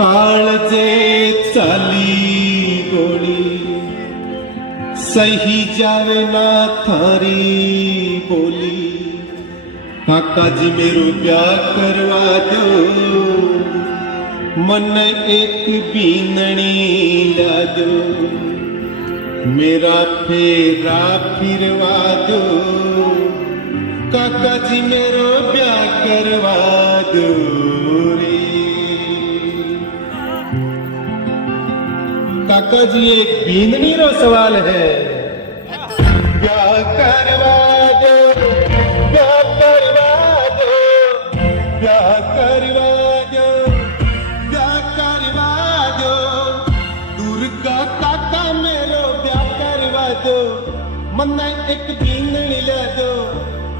काळजे चाली गोळी सही जावे ना थारी बोली। काका जी मेरो ब्याह करवा दो, मन एक बीनणी ला दो, मेरा फेरा फिरवा दो। काका जी मेरो ब्याह करवा दो रे। काका जी एक बीननी रो सवाल है, ब्याह करवा दो, ब्याह करवा दो, ब्याह करवा दो, ब्याह करवा दो। दूर का काका मेरो ब्याह करवा दो, मन एक बीननी ले दो,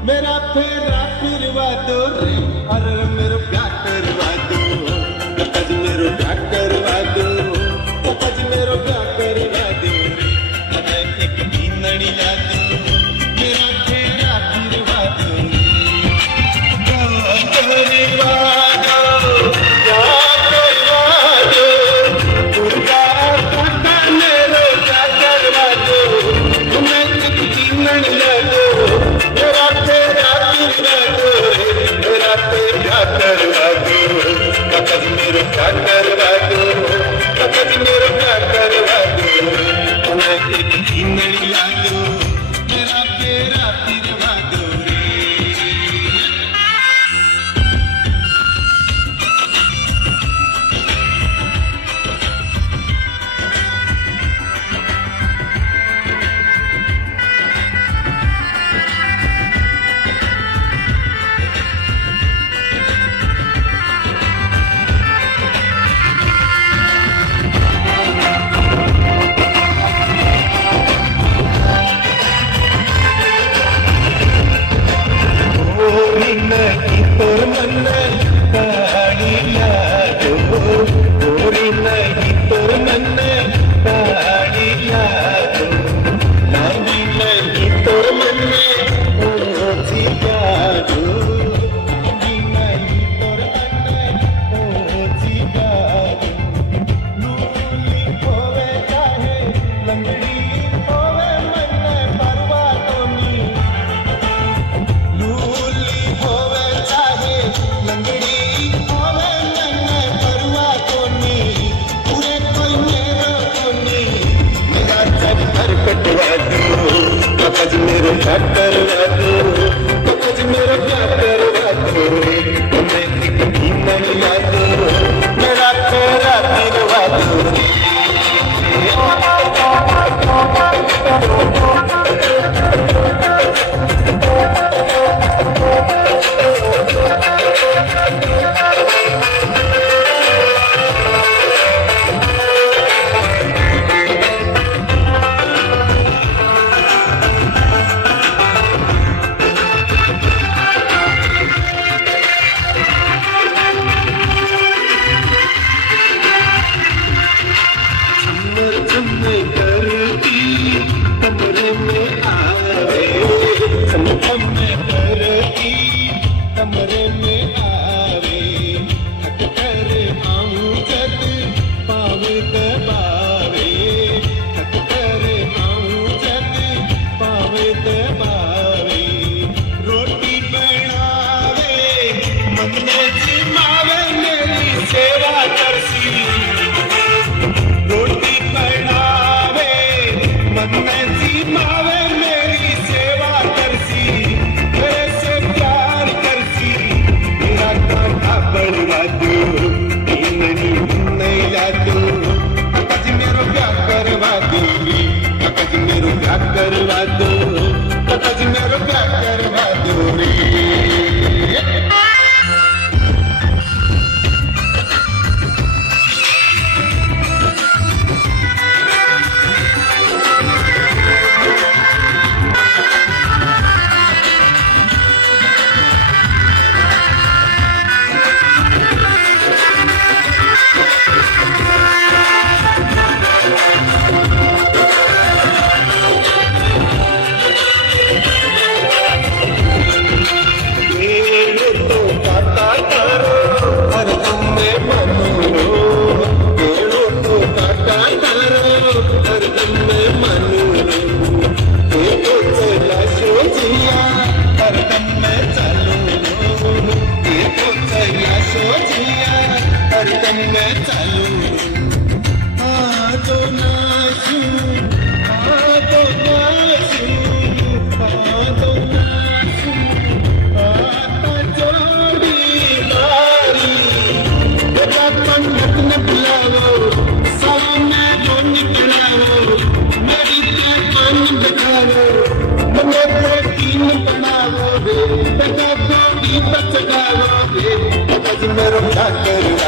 मेरा फेरा फिरवा दो रे। अरे मेरो ब्याह करवा दो, काका जी मेरो ब्याह करवा दो, काका जी मेरो ब्याह करवा दो रे। अरे एक बीननी ला दो, मेरा फेरा फिरवा दो रे। ब्याह करवा दो, ब्याह करवा दो, दुर्गा काका मेरो ब्याह करवा दो, मैं एक बीननी ला दो, मेरा फेरा फिरवा दो रे। मेरा फेरा करवा दो, काका जी मेरो ब्याह करवा दो, काका जी मेरो ब्याह करवा दो, मैं एक बीननी ला दो, मेरा फेरा फिरवा दो रे। गोरी नहीं तोर मन काली यादो, गोरी नहीं तोर मन काली यादो, लागी नहीं तोर मन ओझी यादो, लागी नहीं तोर मन ओझी यादो। लूली होवे चाहे लंगड़ी होवे मन परवा कोनी, लूली होवे चाहे लंगड़ी होवे मन परवा कोनी, पूरे कोई मेरो कोनी। मेरा चक्कर कटवा दो, काका जी मेरो ब्याह करवा दो, काका जी मेरो ब्याह करवा दो रे। मैं एक बीननी ला दो, मेरा फेरा फिरवा दो रे। झुम्मे करती कमरे में आवे, झुम्मे करती कमरे में आवे, थक कर आऊं जद पाँव दबावे, थक कर आऊं जद पाँव दबावे। रोटी बनावे मन जिमावे, मेरी सेवा करसी। रोटी बनावे मन जिमावे, मेरी सेवा करसी, मेरे से प्यार करसी। मेरा काका बनवा दो, बीननी नहीं ला दो, काका जी मेरो ब्याह करवा दो रे। काका जी मेरो ब्याह करवा दो, काका जी मेरो ब्याह करवा दो रे। सोचिया हरदम मैं चालू तो नाचू तो नाचू तो नाचू आता जोड़ी मारी बेटा पंडित ने बुलाओ सामने जो निकलाओ मेरी तेपन दिखाओ मम्मी प्रोटीन बनाओ रे बेटा को भी बचगाओ रे अब मेरा क्या करूं